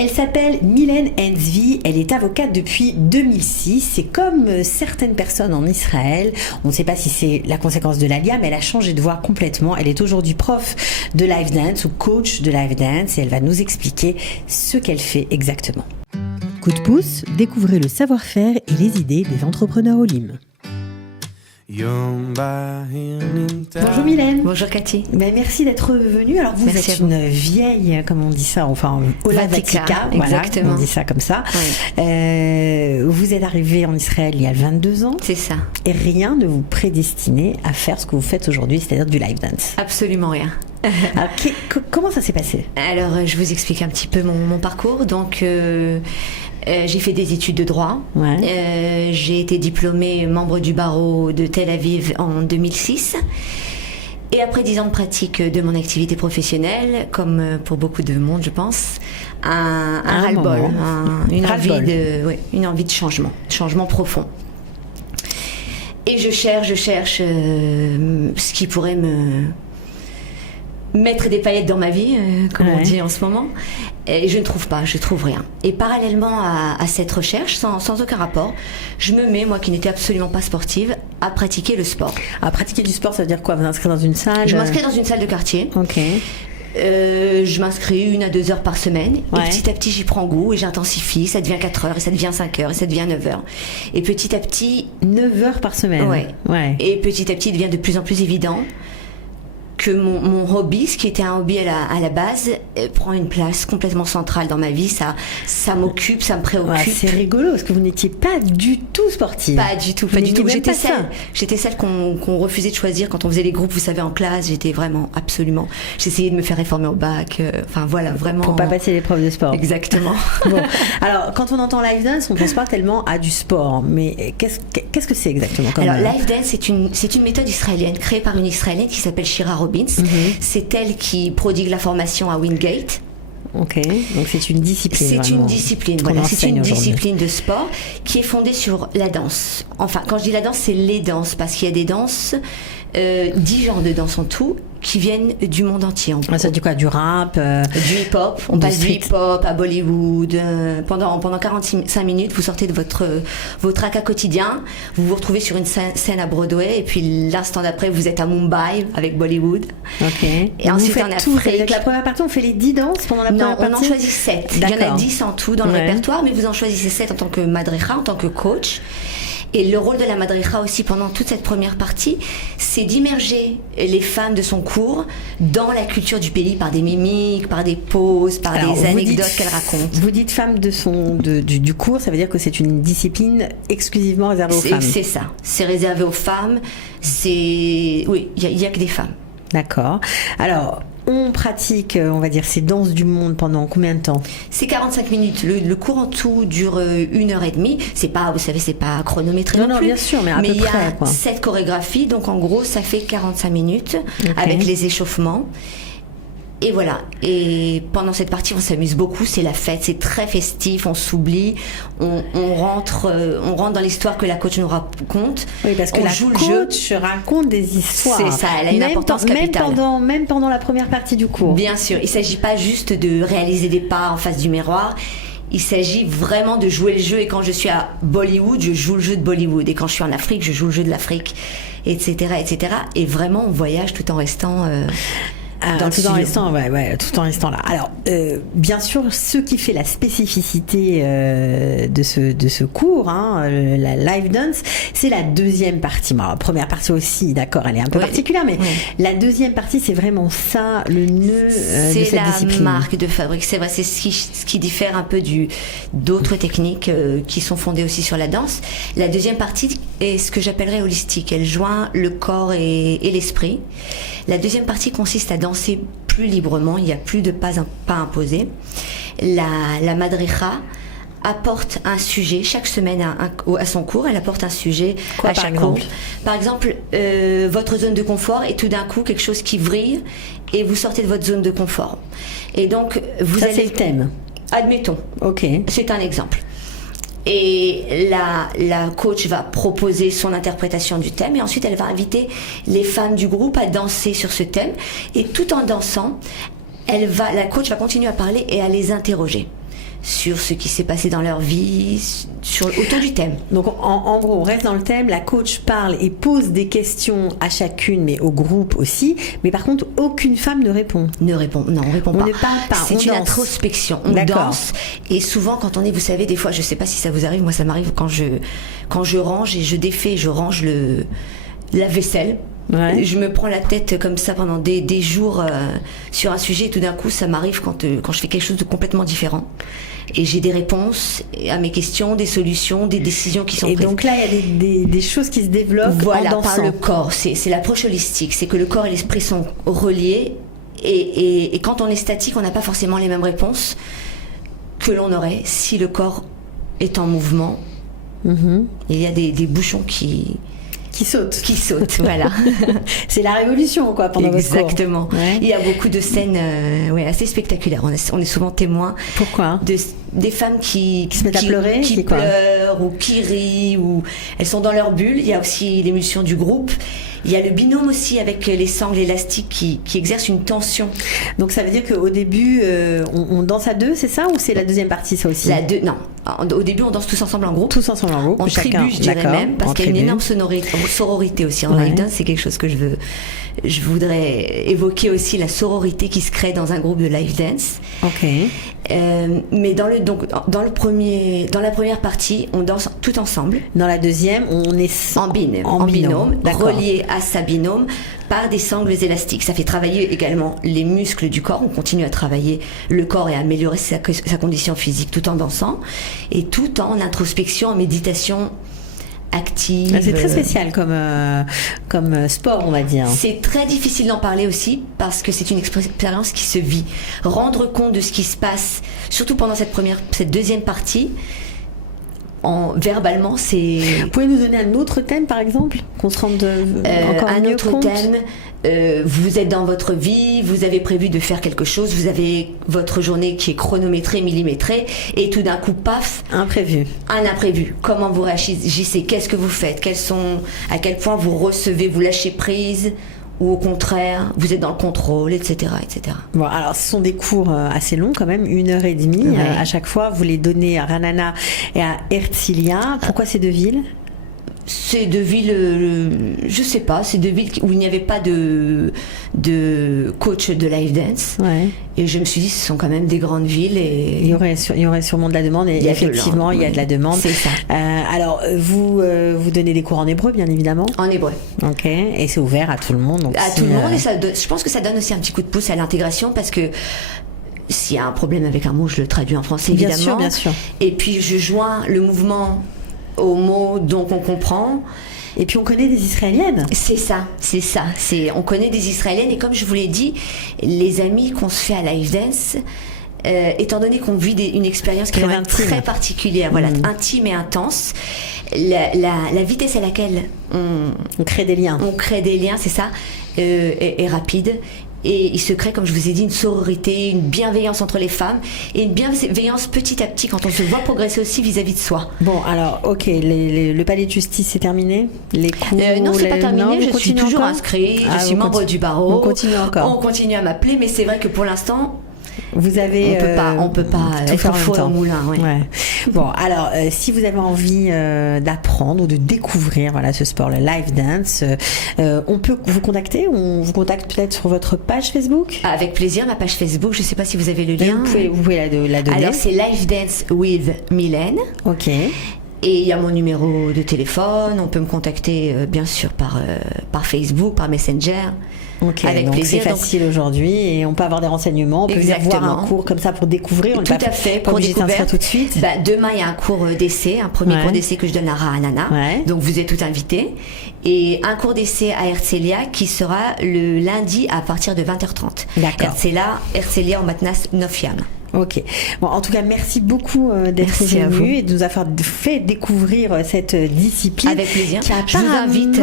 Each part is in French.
Elle s'appelle Mylène Enzvi, elle est avocate depuis 2006 et comme certaines personnes en Israël, on ne sait pas si c'est la conséquence de l'ALIA, mais elle a changé de voie complètement. Elle est aujourd'hui prof de live dance ou coach de live dance et elle va nous expliquer ce qu'elle fait exactement. Coup de pouce, découvrez le savoir-faire et les idées des entrepreneurs Olim. Bonjour Mylène. Bonjour Cathy. Merci d'être venue. Alors vous Merci êtes une vieille, comme on dit ça, enfin Vatica, voilà, exactement. on dit ça comme ça. Oui. Vous êtes arrivée en Israël il y a 22 ans. C'est ça. Et rien ne vous prédestinait à faire ce que vous faites aujourd'hui, c'est-à-dire du live dance. Absolument rien. Alors, comment ça s'est passé? Alors je vous explique un petit peu mon parcours. Donc j'ai fait des études de droit. Ouais. J'ai été diplômée membre du barreau de Tel Aviv en 2006. Et après 10 ans de pratique de mon activité professionnelle, comme pour beaucoup de monde, je pense, un ras-le-bol, une envie de changement profond. Et je cherche ce qui pourrait me mettre des paillettes dans ma vie, comme on dit en ce moment. Et je ne trouve pas, je trouve rien. Et parallèlement à cette recherche, sans aucun rapport, je me mets, moi qui n'étais absolument pas sportive, à pratiquer le sport. À pratiquer du sport, ça veut dire quoi? Vous inscrivez dans une salle? Je m'inscris dans une salle de quartier. Ok. Je m'inscris 1 à 2 heures par semaine. Ouais. Et petit à petit, j'y prends goût et j'intensifie. Ça devient 4 heures, et ça devient 5 heures, et ça devient 9 heures. Et petit à petit... 9 heures par semaine? Ouais. Et petit à petit, il devient de plus en plus évident que mon hobby, ce qui était un hobby à la base, prend une place complètement centrale dans ma vie. Ça m'occupe, ça me préoccupe. Ouais, c'est rigolo parce que vous n'étiez pas du tout sportive. Pas du tout. J'étais celle qu'on refusait de choisir quand on faisait les groupes, vous savez, en classe. J'étais vraiment, absolument. J'essayais de me faire réformer au bac. Enfin voilà, vraiment. Pour pas passer l'épreuve de sport. Exactement. Bon. Alors, quand on entend live dance, on pense pas tellement à du sport. Mais qu'est-ce que c'est exactement comme... Alors, live dance, c'est une méthode israélienne créée par une Israélienne qui s'appelle Shira Robbins. C'est elle qui prodigue la formation à Wingate. Ok, donc c'est une discipline. C'est une discipline, voilà. C'est une discipline de sport qui est fondée sur la danse. Enfin, quand je dis la danse, c'est les danses, parce qu'il y a des danses, 10 genres de danse en tout, qui viennent du monde entier. Ça dit quoi? Du rap, du hip-hop. On passe du hip-hop à Bollywood. Pendant 45 minutes, vous sortez de vos tracas quotidiens. Vous vous retrouvez sur une scène à Broadway. Et puis l'instant d'après, vous êtes à Mumbai avec Bollywood. Ok. Et ensuite, en Afrique. La première partie, on fait les 10 danses pendant la première partie? Non, on en choisit 7. Il y en a 10 en tout dans le répertoire, mais vous en choisissez 7 en tant que madricha, en tant que coach. Et le rôle de la madricha aussi pendant toute cette première partie, c'est d'immerger les femmes de son cours dans la culture du pays par des mimiques, par des poses, par des anecdotes qu'elle raconte. Vous dites femmes du cours, ça veut dire que c'est une discipline exclusivement réservée aux femmes? C'est ça, c'est réservé aux femmes, oui, il y a que des femmes. D'accord. Alors, on pratique, on va dire, ces danses du monde pendant combien de temps? C'est 45 minutes. Le cours en tout dure 1h30. C'est pas, vous savez, c'est pas chronométré non plus. Non, bien sûr, mais à peu près. Il y a 7 chorégraphies, donc en gros, ça fait 45 minutes avec les échauffements. Et voilà. Et pendant cette partie, on s'amuse beaucoup. C'est la fête. C'est très festif. On s'oublie. On rentre dans l'histoire que la coach nous raconte. Oui, parce que la coach raconte des histoires. C'est ça. Elle a une importance capitale. Même pendant la première partie du cours. Bien sûr. Il s'agit pas juste de réaliser des pas en face du miroir. Il s'agit vraiment de jouer le jeu. Et quand je suis à Bollywood, je joue le jeu de Bollywood. Et quand je suis en Afrique, je joue le jeu de l'Afrique, etc., etc. Et vraiment, on voyage tout en restant. Tout en restant là. Alors, bien sûr, ce qui fait la spécificité de ce cours, la live dance, c'est la deuxième partie. La première partie aussi, d'accord, elle est un peu particulière, mais la deuxième partie, c'est vraiment ça, le nœud de cette discipline. C'est la marque de fabrique, c'est vrai, c'est ce qui diffère un peu d'autres techniques qui sont fondées aussi sur la danse. La deuxième partie est ce que j'appellerais holistique. Elle joint le corps et l'esprit. La deuxième partie consiste à danser plus librement, il n'y a plus de pas imposés. La madricha apporte un sujet chaque semaine à son cours, elle apporte un sujet à chaque cours. Par exemple, votre zone de confort est tout d'un coup quelque chose qui vrille et vous sortez de votre zone de confort. Et donc, c'est le thème. Admettons. Ok. C'est un exemple. Et la coach va proposer son interprétation du thème et ensuite elle va inviter les femmes du groupe à danser sur ce thème. Et tout en dansant, la coach va continuer à parler et à les interroger. sur ce qui s'est passé dans leur vie, autour du thème. Donc en gros, on reste dans le thème, la coach parle et pose des questions à chacune, mais au groupe aussi, mais par contre, aucune femme ne répond. On répond pas. On ne parle pas, c'est une introspection, on danse. Et souvent, quand on est, vous savez, des fois, je sais pas si ça vous arrive, moi ça m'arrive quand je range et je range la vaisselle. Ouais. Je me prends la tête comme ça pendant des jours sur un sujet et tout d'un coup ça m'arrive quand je fais quelque chose de complètement différent et j'ai des réponses à mes questions, des solutions, des décisions qui sont prises. Et donc là il y a des choses qui se développent en dansant. Par le corps, c'est l'approche holistique, c'est que le corps et l'esprit sont reliés et quand on est statique on n'a pas forcément les mêmes réponses que l'on aurait si le corps est en mouvement. Il y a des bouchons qui sautent, voilà. C'est la révolution, quoi, pendant votre cours. Exactement. Ouais. Il y a beaucoup de scènes assez spectaculaires. On est souvent témoins. Pourquoi des femmes qui se mettent à pleurer, qui pleurent ou qui rient, ou elles sont dans leur bulle. Il y a aussi l'émulsion du groupe. Il y a le binôme aussi avec les sangles élastiques qui exercent une tension. Donc ça veut dire qu'au début, on danse à deux, c'est ça, ou c'est la deuxième partie, ça aussi? Non. Au début, on danse tous ensemble en groupe. Tous ensemble en groupe. En tribu, je dirais même, parce qu'il y a une énorme sororité aussi en live dance. C'est quelque chose que je voudrais évoquer aussi, la sororité qui se crée dans un groupe de live dance. Ok. Mais dans la première partie, on danse tout ensemble. Dans la deuxième, on est en binôme, relié à sa binôme par des sangles élastiques. Ça fait travailler également les muscles du corps. On continue à travailler le corps et à améliorer sa condition physique tout en dansant et tout en introspection, en méditation active. C'est très spécial comme sport, on va dire. C'est très difficile d'en parler aussi parce que c'est une expérience qui se vit. Rendre compte de ce qui se passe, surtout pendant cette deuxième partie, verbalement, c'est... Vous pouvez nous donner un autre thème, par exemple, qu'on se rende encore un mieux autre compte? thème. Vous êtes dans votre vie, vous avez prévu de faire quelque chose, vous avez votre journée qui est chronométrée, millimétrée, et tout d'un coup, paf, un imprévu. Comment vous réagissez? Qu'est-ce que vous faites? À quel point vous recevez, vous lâchez prise, ou au contraire, vous êtes dans le contrôle, etc., etc. Bon, alors ce sont des cours assez longs quand même, 1h30 à chaque fois. Vous les donnez à Ranana et à Herzliya. Pourquoi ces deux villes? C'est deux villes, je sais pas, c'est deux villes où il n'y avait pas de coach de live dance. Ouais. Et je me suis dit, ce sont quand même des grandes villes. Et il y aurait sûrement de la demande. Et effectivement, il y a de la demande. C'est ça. Alors, vous donnez des cours en hébreu, bien évidemment. En hébreu. Ok. Et c'est ouvert à tout le monde. Donc tout le monde. Et je pense que ça donne aussi un petit coup de pouce à l'intégration parce que s'il y a un problème avec un mot, je le traduis en français, évidemment. Bien sûr. Et puis, je joins le mouvement aux mots donc on comprend. Et puis on connaît des Israéliennes. C'est ça. On connaît des Israéliennes et comme je vous l'ai dit, les amis qu'on se fait à Live Dance, étant donné qu'on vit une expérience qui est très particulière, intime et intense, la vitesse à laquelle on crée des liens. C'est ça, est rapide. Et il se crée, comme je vous ai dit, une sororité, une bienveillance entre les femmes et une bienveillance petit à petit quand on se voit progresser aussi vis-à-vis de soi. Bon, alors, ok, le palais de justice, c'est terminé? Les cours? Non, c'est pas terminé, je suis toujours inscrite, je suis membre du barreau. On continue encore. On continue à m'appeler, mais c'est vrai que pour l'instant... Vous avez, on peut pas être faux au moulin. Ouais. Bon, alors si vous avez envie d'apprendre ou de découvrir ce sport, le live dance, on peut vous contacter. On vous contacte peut-être sur votre page Facebook. Avec plaisir, ma page Facebook. Je sais pas si vous avez le lien. Vous pouvez la donner. Alors c'est Live Dance with Mylène. Ok. Et il y a mon numéro de téléphone. On peut me contacter bien sûr par Facebook, par Messenger. Ok, avec donc plaisir. C'est facile aujourd'hui et on peut avoir des renseignements, on peut venir voir un cours comme ça pour découvrir. Tout à fait, pour découvrir tout de suite. Demain il y a un cours d'essai, un premier cours d'essai que je donne à Ranana, donc vous êtes tout invités, et un cours d'essai à Herzliya qui sera le lundi à partir de 20h30. D'accord. Herzliya en Matnas Nofiam. Ok. Bon, en tout cas, merci beaucoup d'être venu et de nous avoir fait découvrir cette discipline. Avec plaisir. Je vous invite.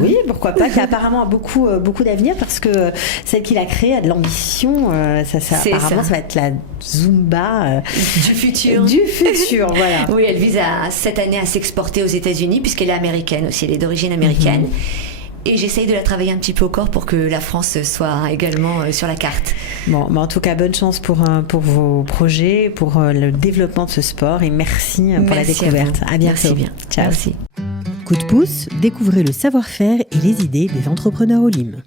Oui, pourquoi pas. Qui apparemment a beaucoup d'avenir parce que celle qui l'a créée a de l'ambition. Apparemment, ça va être la Zumba du futur. Voilà. Oui, elle vise cette année à s'exporter aux États-Unis puisqu'elle est américaine aussi. Elle est d'origine américaine. Et j'essaye de la travailler un petit peu au corps pour que la France soit également sur la carte. Bon, mais en tout cas, bonne chance pour vos projets, pour le développement de ce sport et merci pour la découverte. À bientôt. Merci bien. Ciao. Merci. Coup de pouce, découvrez le savoir-faire et les idées des entrepreneurs Olim.